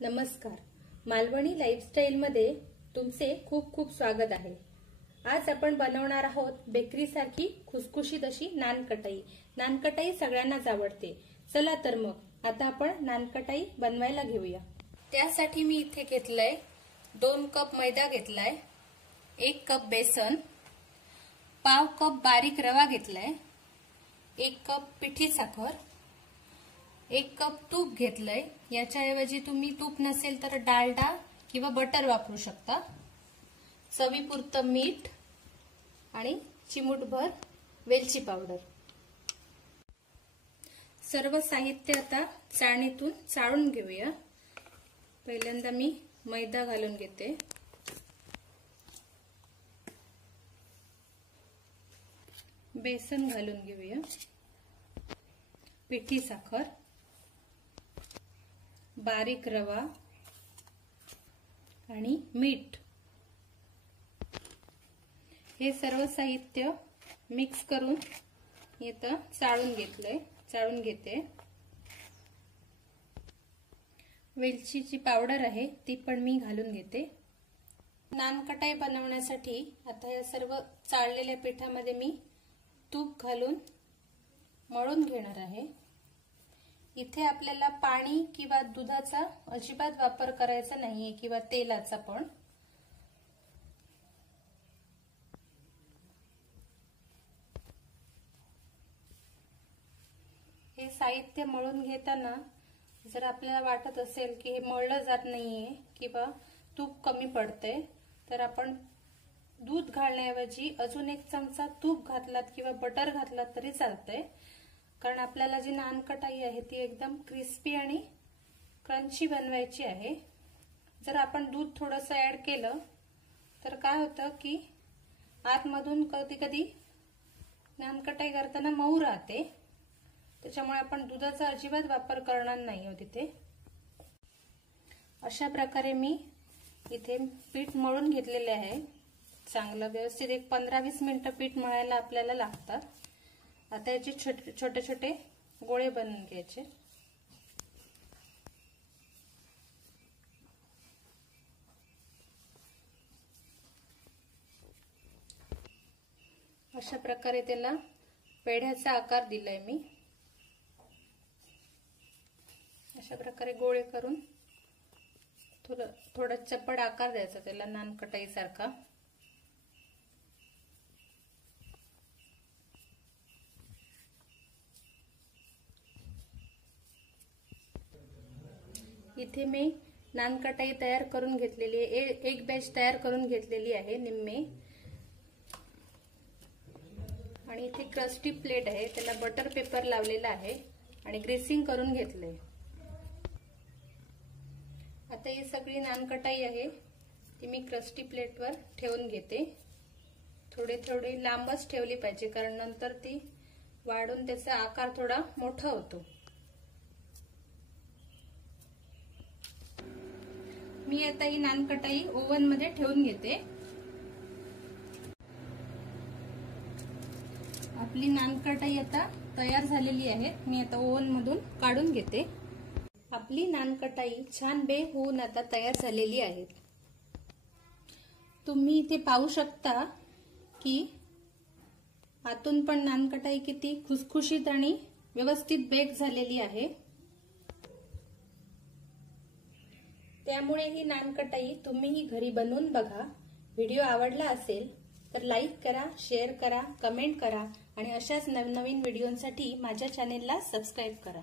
नमस्कार, मालवणी लाईफस्टाईल मध्ये तुमचे खूप खूप स्वागत आहे। आज आपण बनवणार आहोत बेकरी सारखी खुसखुशीत अशी नानकटाई। नानकटाई सगळ्यांनाच आवडते। चला तर मग आता आपण नानकटाई बनवायला घेऊया। त्यासाठी मी इथे घेतलंय 2 कप मैदा घेतलाय, 1 कप बेसन, पाव कप बारीक रवा घेतलाय, 1 कप पिठी साखर, 1 कप तूप घेतलंय। याच्याऐवजी तुम्ही तूप नसेल तर डालडा किंवा बटर वापरू शकता। चवीपुरतं मीठ आणि चिमूटभर वेलची पावडर। सर्व साहित्य आता चाळणीतून चाळून घेऊया। पहिल्यांदा मी मैदा घालून घेते, बेसन घालून घेऊया, पिठी साखर, बारीक रवा आणि मीठ हे सर्व साहित्य मिक्स करून इथं चाळून घेते। वेलचीची पावडर आहे ती पण मी घालून घेते। नानकटाई बनवण्यासाठी आता या सर्व चाळलेल्या पिठामध्ये मी तूप घालून मळून घेणार आहे। इथे आपल्याला पाणी किंवा दुधाचा अजिबात वापर करायचा नाहीये किंवा तेलाचा पण। हे साहित्य मळून घेताना जर आपल्याला वाटत असेल की हे मळलं जात नाहीये किंवा तूप कमी पडतंय तर आपण दूध घालण्याऐवजी अजून 1 चमचा तूप घातलात किंवा बटर घातलात तरी चालतंय। कारण आपल्याला जी नानकटाई आहे ती एकदम क्रिस्पी आणि क्रंची बनवायची आहे। जर आपण दूध थोडंसं ऍड केलं तर काय होतं की आतमधून कधी कधी नानकटाई करताना मऊ राहते, त्याच्यामुळे आपण दुधाचा अजिबात वापर करणार नाही आहोत इथे। अशा प्रकारे मी इथे पीठ मळून घेतलेले आहे। चांगलं व्यवस्थित एक 15-20 मिनिटं पीठ मळायला आपल्याला लागतात। आता याचे छोटे छोटे गोळे बनवून घ्यायचे। अशा प्रकारे त्याला पेढ्याचा आकार दिलाय मी। अशा प्रकारे गोळे करून थोडा चपट आकार द्यायचा त्याला नानकटाई सारखा। इथे मी नानकटाई तयार करून घेतलेली आहे, एक बॅच तयार करून घेतलेली आहे निम्मे। आणि इथे क्रस्टी प्लेट आहे, त्याला बटर पेपर लावलेला आहे आणि ग्रेसिंग करून घेतलंय। आता ही सगळी नानकटाई आहे ती मी क्रस्टी प्लेटवर ठेवून घेते। थोडी लांबच ठेवली पाहिजे कारण नंतर ती वाढून त्याचा आकार थोडा मोठा होतो। मी आता ही नानकटाई ओव्हन मध्ये ठेवून घेते। आपली नानकटाई आता तयार झालेली आहे। मी आता ओव्हन मधून काढून घेते। आपली नानकटाई छान बेक होऊन आता तयार झालेली आहे। तुम्ही इथे पाहू शकता की आतून पण नानकटाई किती खुसखुशीत आणि व्यवस्थित बेक झालेली आहे। त्यामुळे ही नानकटाई तुम्हीही घरी बनवून बघा। व्हिडिओ आवडला असेल तर लाईक करा, शेअर करा, कमेंट करा आणि अशाच नवनवीन व्हिडिओंसाठी माझ्या चॅनेलला सबस्क्राईब करा।